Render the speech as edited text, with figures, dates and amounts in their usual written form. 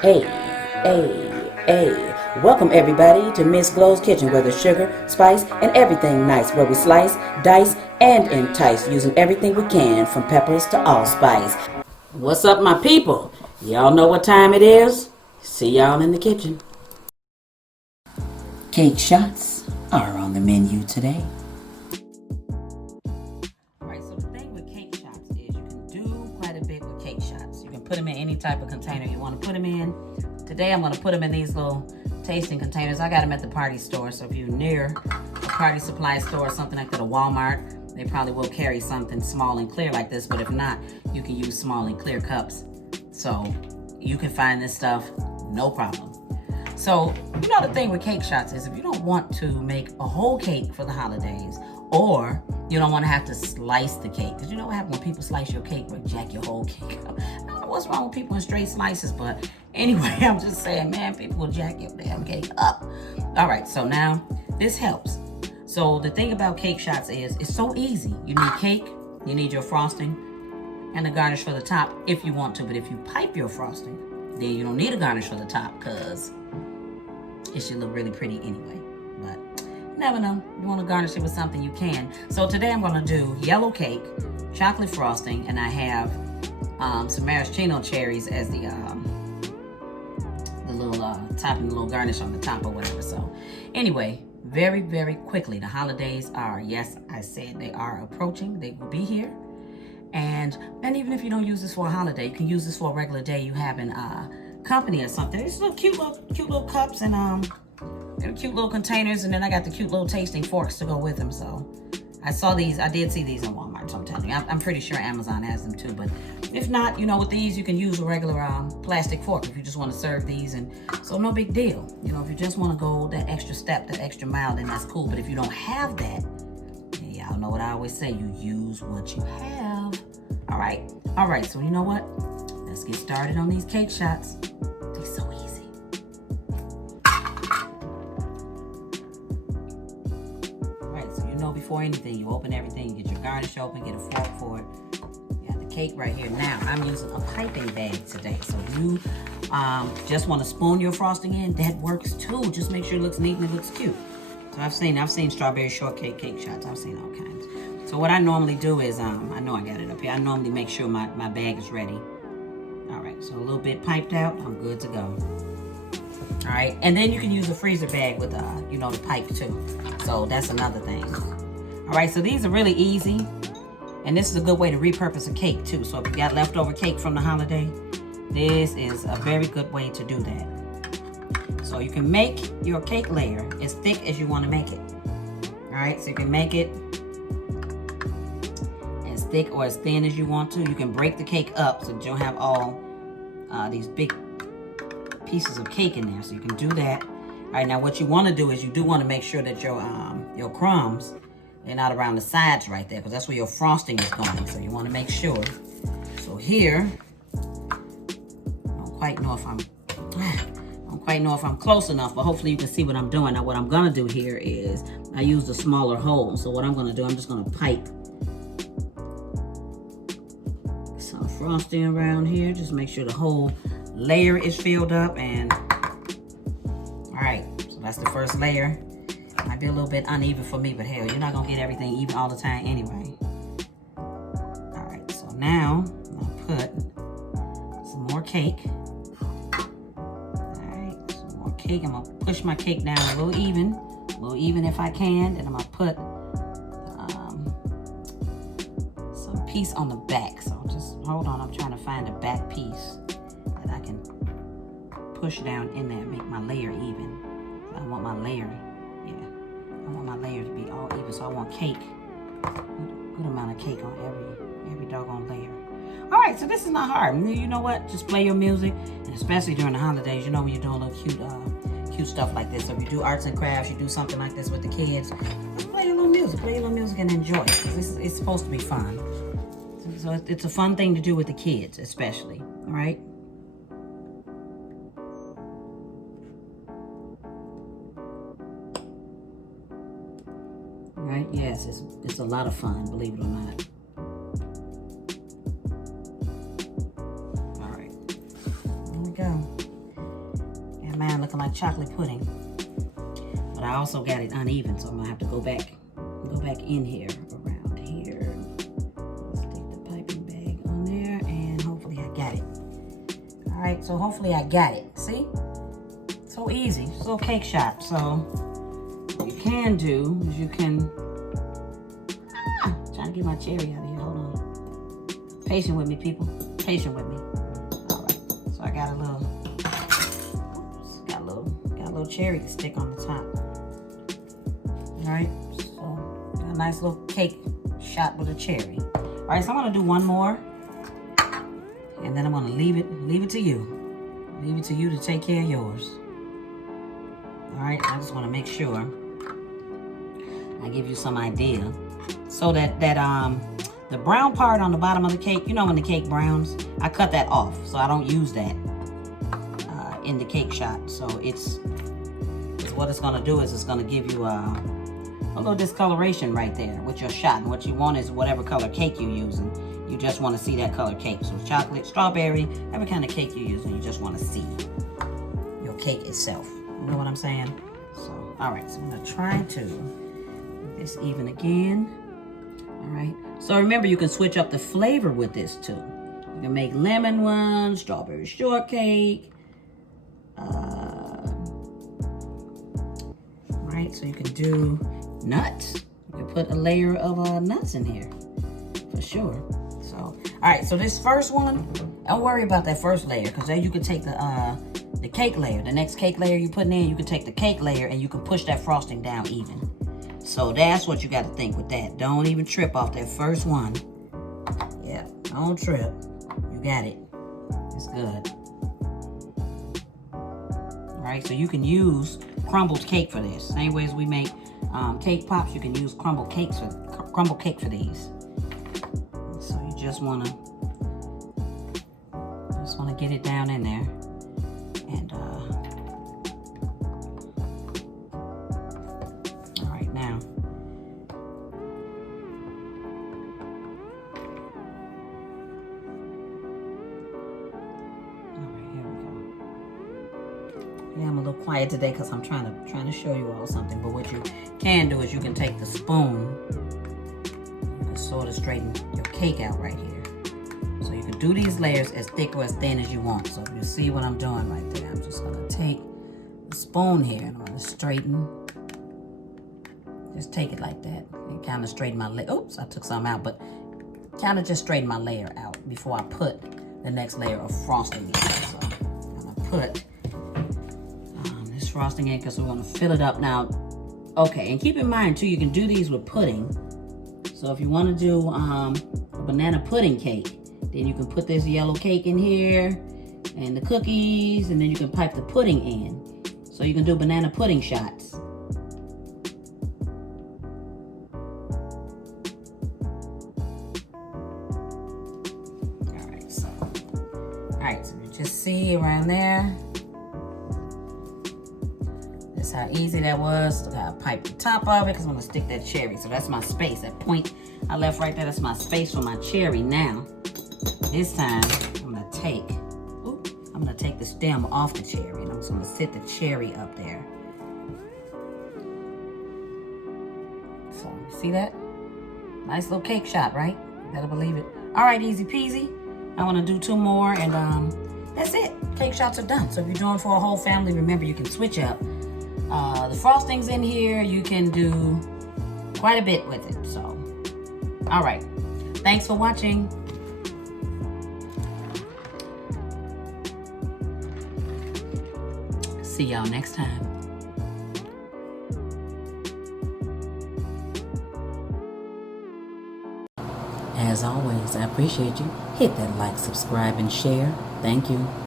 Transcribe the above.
Hey, hey. Welcome everybody to Miss Glow's Kitchen, where there's sugar, spice, and everything nice, where we slice, dice, and entice, using everything we can, from peppers to allspice. What's up, my people? Y'all know what time it is? See y'all in the kitchen. Cake shots are on the menu today. Alright, so the thing with cake shots is you can do quite a bit with cake shots. You can put them in any type of container you want to put them in. Today I'm going to put them in these little tasting containers. I got them at the party store, so if you're near a party supply store or something like that, a Walmart, they probably will carry something small and clear like this, but if not, you can use small and clear cups. So you can find this stuff, no problem. So, you know, the thing with cake shots is if you don't want to make a whole cake for the holidays, or you don't want to have to slice the cake, because you know what happens when people slice your cake or jack your whole cake up. I don't know what's wrong with people in straight slices, but anyway, I'm just saying, man, people will jack your damn cake up. All right, so now this helps. So the thing about cake shots is it's so easy. You need cake, you need your frosting, and a garnish for the top if you want to. But if you pipe your frosting, then you don't need a garnish for the top, because it should look really pretty anyway. But you never know. You want to garnish it with something, you can. So today I'm going to do yellow cake, chocolate frosting, and I have some maraschino cherries as the little topping, the little garnish on the top or whatever. So anyway, very, very quickly, the holidays are, yes, I said they are approaching. They will be here. And even if you don't use this for a holiday, you can use this for a regular day you have in company or something. It's little cute little cups and cute little containers, and then I got the cute little tasting forks to go with them. So I did see these in Walmart, so I'm telling you, I'm pretty sure Amazon has them too. But if not, you know, with these you can use a regular plastic fork if you just want to serve these, and so no big deal. You know, if you just want to go that extra step, that extra mile, then that's cool. But if you don't have that, then y'all know what I always say, you use what you have. All right, so you know what? Let's get started on these cake shots. They're so easy. All right, so you know, before anything, you open everything, you get your garnish open, get a fork for it. You have the cake right here. Now, I'm using a piping bag today, so if you just want to spoon your frosting in, that works too. Just make sure it looks neat and it looks cute. So I've seen strawberry shortcake cake shots. I've seen all kinds. So what I normally do is, I know I got it up here. I normally make sure my bag is ready. All right, so a little bit piped out, I'm good to go. All right, and then you can use a freezer bag with, you know, the pipe too. So that's another thing. All right, so these are really easy. And this is a good way to repurpose a cake too. So if you got leftover cake from the holiday, this is a very good way to do that. So you can make your cake layer as thick as you want to make it. All right, so you can make it as thick or as thin as you want to. You can break the cake up so that you don't have all these big pieces of cake in there. So you can do that. All right, now what you want to do is you do want to make sure that your crumbs, they're not around the sides right there, because that's where your frosting is going. So you want to make sure. So here, I don't quite know if I'm close enough, but hopefully you can see what I'm doing. Now what I'm gonna do here is I used a smaller hole. So what I'm gonna do, I'm just gonna pipe some frosting around here. Just make sure the whole layer is filled up. And all right, so that's the first layer. Might be a little bit uneven for me, but hell, you're not gonna get everything even all the time anyway. All right, so now I'm gonna put some more cake. I'm gonna push my cake down a little even if I can, and I'm gonna put some piece on the back. So just hold on, I'm trying to find a back piece that I can push down in there, make my layer even. I want my layer, I want my layer to be all even. So I want cake, good amount of cake on every doggone layer. All right, so this is not hard. You know what? Just play your music, and especially during the holidays, you know, when you're doing little cute stuff like this. So if you do arts and crafts, you do something like this with the kids, just play your little music and enjoy it. It's supposed to be fun. So it's a fun thing to do with the kids, especially. All right. All right. Yes, it's a lot of fun, believe it or not. Go. Mine looking like chocolate pudding. But I also got it uneven, so I'm gonna have to go back in here, around here. Stick the piping bag on there, and hopefully I got it. All right, so hopefully I got it. See? So easy. It's a little cake shop. So what you can do is you can trying to get my cherry out of here. Hold on. Patient with me, people. Patient with me. All right. So I got a little cherry to stick on the top. All right. So got a nice little cake shot with a cherry. All right. So I'm gonna do one more, and then I'm gonna leave it to you. Leave it to you to take care of yours. All right. I just want to make sure I give you some idea. So that the brown part on the bottom of the cake, you know when the cake browns, I cut that off, so I don't use that in the cake shot. So it's what it's gonna do is it's gonna give you a little discoloration right there with your shot. And what you want is whatever color cake you're using. You just want to see that color cake. So chocolate, strawberry, every kind of cake you're using, you just want to see your cake itself. You know what I'm saying? So all right, so I'm gonna try to make this even again. All right, so remember you can switch up the flavor with this too. You can make lemon ones, strawberry shortcake. Right, so you can do nuts. You can put a layer of nuts in here for sure. So, all right, so this first one, don't worry about that first layer, because then you can take the cake layer, the next cake layer you putting in, you can take the cake layer and you can push that frosting down even. So that's what you got to think with that. Don't even trip off that first one. Yeah, don't trip. You got it. It's good. All right, so you can use crumbled cake for this. Same way as we make cake pops, you can use crumbled cake for these. So you just wanna get it down in there, and all right now. Yeah, I'm a little quiet today because I'm trying to show you all something. But what you can do is you can take the spoon, you can sort of straighten your cake out right here. So you can do these layers as thick or as thin as you want. So you see what I'm doing right there. I'm just gonna take the spoon here and I'm gonna straighten. Just take it like that and kind of straighten my layer. Oops, I took some out, but kind of just straighten my layer out before I put the next layer of frosting in. So I'm gonna put frosting in because we want to fill it up now. Okay, and keep in mind too, you can do these with pudding. So if you want to do a banana pudding cake, then you can put this yellow cake in here and the cookies, and then you can pipe the pudding in. So you can do banana pudding shots. All right, so you just see around there. That's how easy that was. So I gotta pipe the top of it because I'm gonna stick that cherry. So that's my space. That point I left right there, that's my space for my cherry. Now, this time I'm gonna take the stem off the cherry, and I'm just gonna sit the cherry up there. So you see that? Nice little cake shop, right? You better believe it. All right, easy peasy. I wanna do 2 more, and that's it. Cake shots are done. So if you're doing for a whole family, remember you can switch up. The frosting's in here. You can do quite a bit with it. So, all right. Thanks for watching. See y'all next time. As always, I appreciate you. Hit that like, subscribe, and share. Thank you.